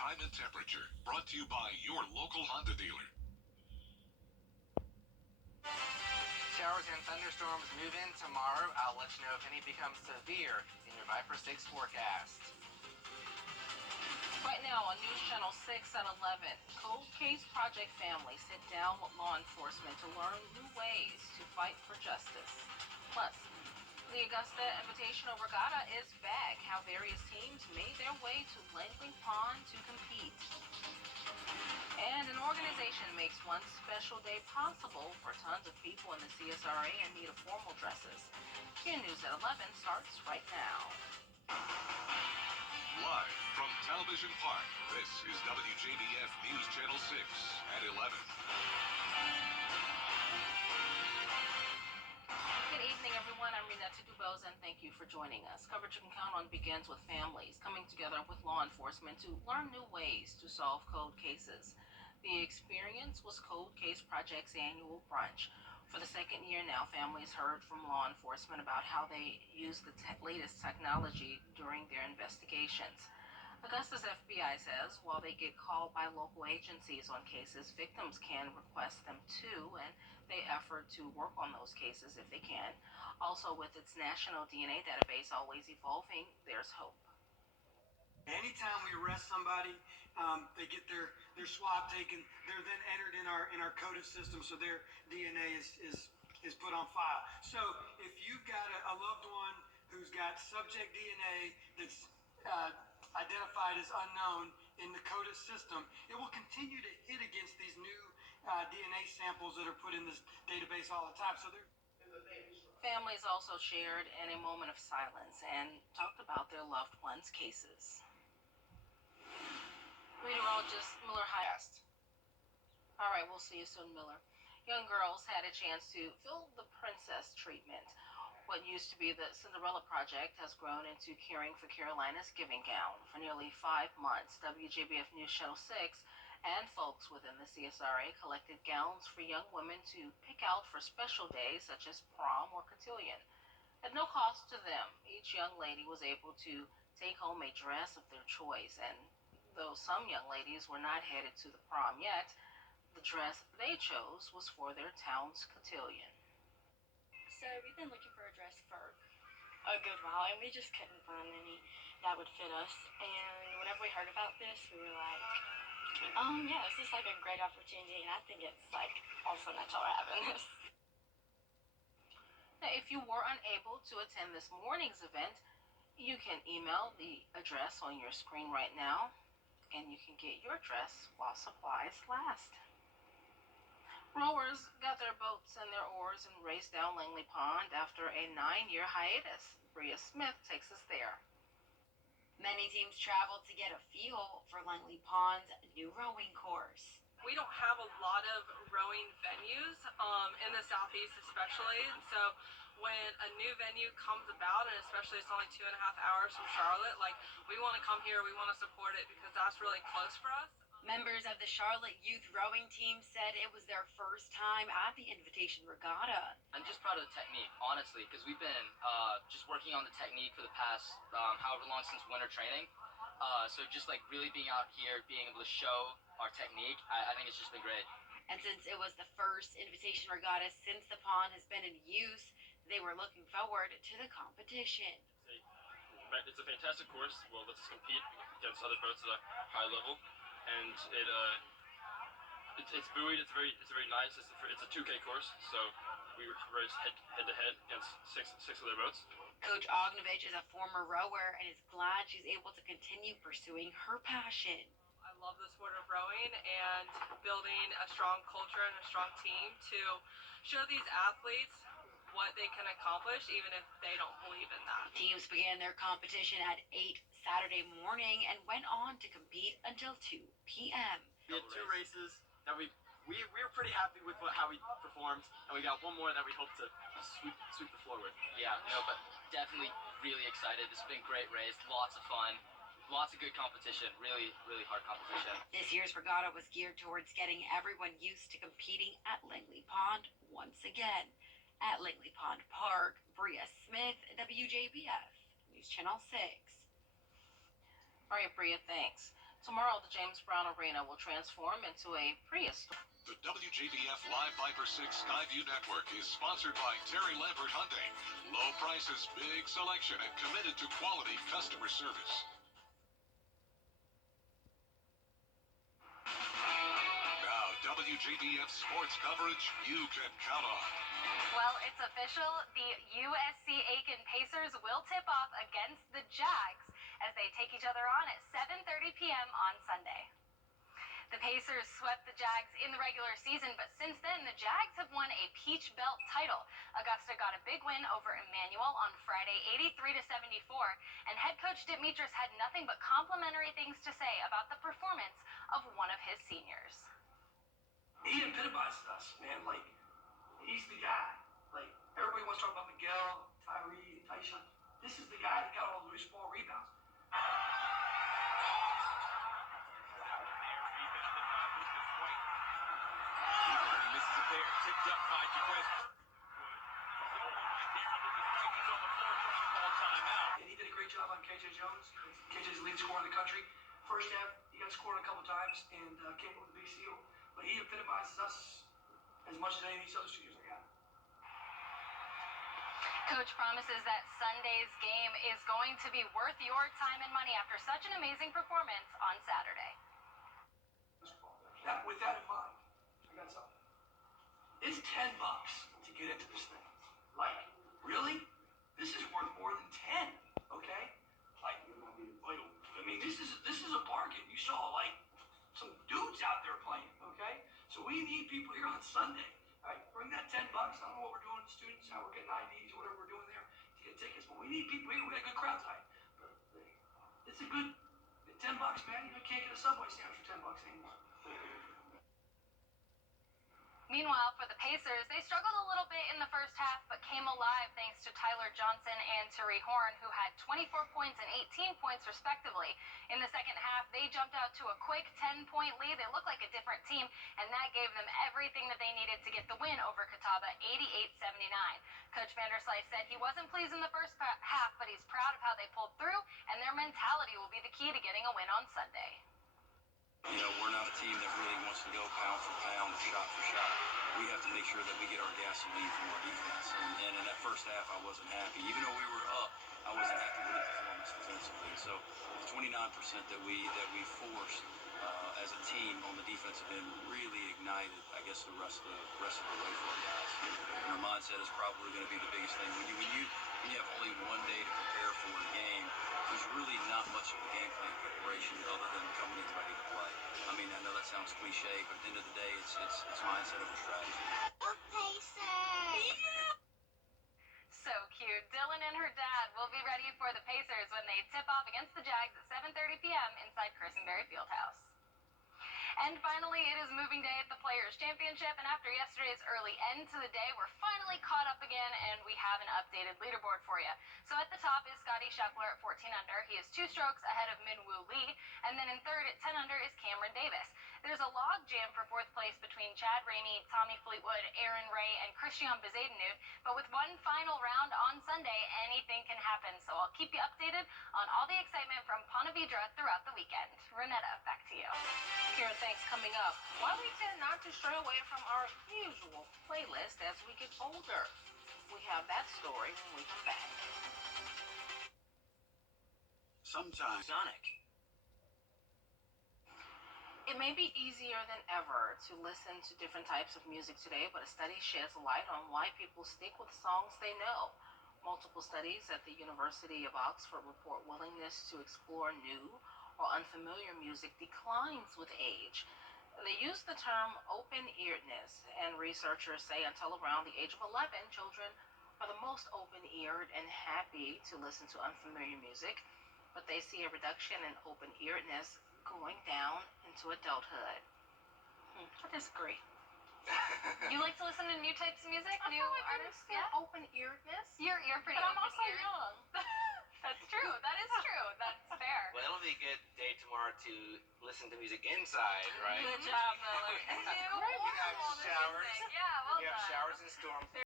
time and temperature. Brought to you by your local Honda dealer. Showers and thunderstorms move in tomorrow. I'll let you know if any become severe in your Viper 6 forecast. Right now on News Channel 6 at 11, Cold Case Project families sit down with law enforcement to learn new ways to fight for justice. Plus, the Augusta Invitational Regatta is back, how various teams made their way to Langley Pond to compete. And an organization makes one special day possible for tons of people in the CSRA in need of formal dresses. Your News at 11 starts right now. Live from Television Park, this is WJBF News Channel 6 at 11. Good evening, everyone. I'm Renetta Dubose, and thank you for joining us. Coverage you can count on begins with families coming together with law enforcement to learn new ways to solve cold cases. The experience was Cold Case Project's annual brunch. For the second year now, families heard from law enforcement about how they use the latest technology during their investigations. Augusta's FBI says while they get called by local agencies on cases, victims can request them too, and they effort to work on those cases if they can. Also, with its national DNA database always evolving, there's hope. Anytime we arrest somebody, they get their swab taken. They're then entered in our CODIS system, so their DNA is put on file. So if you've got a loved one who's got subject DNA that's identified as unknown in the CODIS system, it will continue to hit against these new DNA samples that are put in this database all the time. So they're Families also shared in a moment of silence and talked about their loved ones' cases. Meteorologist Miller Highest. All right, we'll see you soon, Miller. Young girls had a chance to feel the princess treatment. What used to be the Cinderella Project has grown into caring for Carolina's giving gown. For nearly 5 months, WJBF News Channel 6 and folks within the CSRA collected gowns for young women to pick out for special days such as prom or cotillion. At no cost to them, each young lady was able to take home a dress of their choice, and though some young ladies were not headed to the prom yet, the dress they chose was for their town's cotillion. So we've been looking for a dress for a good while, and we just couldn't find any that would fit us. And whenever we heard about this, we were like, yeah, this is like a great opportunity, and I think it's like awesome that y'all are having this. Now, if you were unable to attend this morning's event, you can email the address on your screen right now, and you can get your dress while supplies last. Rowers got their boats and their oars and raced down Langley Pond after a 9-year hiatus. Bria Smith takes us there. Many teams traveled to get a feel for Langley Pond's new rowing course. We don't have a lot of rowing venues in the Southeast especially, so when a new venue comes about, and especially it's only 2.5 hours from Charlotte, like we want to come here, we want to support it because that's really close for us. Members of the Charlotte youth rowing team said it was their first time at the Invitation Regatta. I'm just proud of the technique, honestly, because we've been just working on the technique for the past however long since winter training. So just like really being out here, being able to show our technique, I think it's just been great. And since it was the first Invitation Regatta since the pond has been in use, they were looking forward to the competition. It's a fantastic course. Well, lets us compete against other boats at a high level, and it's buoyed. It's very nice. It's a 2K course, so we race head to head against six other boats. Coach Ognovich is a former rower and is glad she's able to continue pursuing her passion. I love the sport of rowing and building a strong culture and a strong team to show these athletes what they can accomplish even if they don't believe in that. Teams began their competition at 8 Saturday morning and went on to compete until 2 p.m. We had 2 races that we were pretty happy with how we performed, and we got one more that we hope to sweep the floor with. Yeah, but definitely really excited. This has been a great race, lots of fun. Lots of good competition, really, really hard competition. This year's regatta was geared towards getting everyone used to competing at Langley Pond once again. At Langley Pond Park, Bria Smith, WJBF, News Channel 6. All right, Bria, thanks. Tomorrow, the James Brown Arena will transform into a prehistoric. The WJBF Live Viper 6 Skyview Network is sponsored by Terry Lambert Hyundai. Low prices, big selection, and committed to quality customer service. Now, WJBF sports coverage you can count on. Well, it's official. The USC Aiken Pacers will tip off against the Jags as they take each other on at 7:30 p.m. on Sunday. The Pacers swept the Jags in the regular season, but since then, the Jags have won a Peach Belt title. Augusta got a big win over Emmanuel on Friday, 83-74, and head coach Dimitris had nothing but complimentary things to say about the performance of one of his seniors. He epitomizes us, man. Like, he's the guy. Like, everybody wants to talk about Miguel, Tyree, Tyshawn. This is the guy that got all the loose ball rebounds. Misses a pair, tipped up by Wjbf. And he did a great job on KJ Jones. KJ's the lead scorer in the country. First half, he got scored a couple times and came up with a big steal. But he epitomizes us as much as any of these other seniors I got. Coach promises that Sunday's game is going to be worth your time and money after such an amazing performance on Saturday. Now, with that in mind, I got something. It's $10 to get into this thing. Like, really? This is worth more than 10, okay? Like, I mean, this is a bargain. You saw, like, some dudes out there playing, okay? So we need people here on Sunday. All right, bring that $10. I don't know what we're doing with students, how we're getting IDs, whatever we're doing there to get tickets, but we need people here. We got a good crowd tonight. But it's a good $10, man. You can't get a Subway sandwich for $10 anymore. Meanwhile, for the Pacers, they struggled a little bit in the first half, but came alive thanks to Tyler Johnson and Tari Horn, who had 24 points and 18 points respectively. In the second half, they jumped out to a quick 10-point lead. They looked like a different team, and that gave them everything that they needed to get the win over Catawba, 88-79. Coach Vanderslice said he wasn't pleased in the first half, but he's proud of how they pulled through, and their mentality will be the key to getting a win on Sunday. You know, we're not a team that really wants to go pound for pound, shot for shot. We have to make sure that we get our gasoline from our defense. And in that first half, I wasn't happy. Even though we were up, I wasn't happy with the performance defensively. So the 29% that we forced as a team on the defensive end really ignited, I guess, the rest of the way for our guys. And our mindset is probably going to be the biggest thing. When you have only one day to prepare for a game, there's really not much of a game plan preparation other than coming in ready to play. I mean, I know that sounds cliche, but at the end of the day, it's mindset over strategy. So cute. Dylan and her dad will be ready for the Pacers when they tip off against the Jags at 7:30 p.m. inside Christenberry Fieldhouse. And finally, it is moving day at the Players' Championship, and after yesterday's early end to the day, we're finally caught up again, and we have an updated leaderboard for you. So at the top is Scotty Scheffler at 14 under. He is 2 strokes ahead of Minwoo Lee, and then in third at 10 under is Cameron Davis. There's a log jam for 4th place between Chad Ramey, Tommy Fleetwood, Aaron Ray, and Christian Bezadenut, but with one final round on Sunday, anything can happen, so I'll keep you updated on all the excitement from Ponte Vedra throughout the weekend. Renetta, back to you. Karen, thanks. Coming up, why we tend not to stray away from our usual playlist as we get older. We have that story when we come back. Sometimes Sonic. It may be easier than ever to listen to different types of music today, but a study sheds light on why people stick with songs they know. Multiple studies at the University of Oxford report willingness to explore new or unfamiliar music declines with age. They use the term open-earedness, and researchers say until around the age of 11, children are the most open-eared and happy to listen to unfamiliar music, but they see a reduction in open-earedness going down into adulthood. I disagree. You like to listen to new types of music, new artists? Yeah, open-earedness. You're pretty But I'm also open-eared. young. That's true. That is true. That's fair. Well, it'll be a good day tomorrow to listen to music inside, right? Good job, Miller. And you We got all the showers. music. Yeah, well We have done. showers and storms.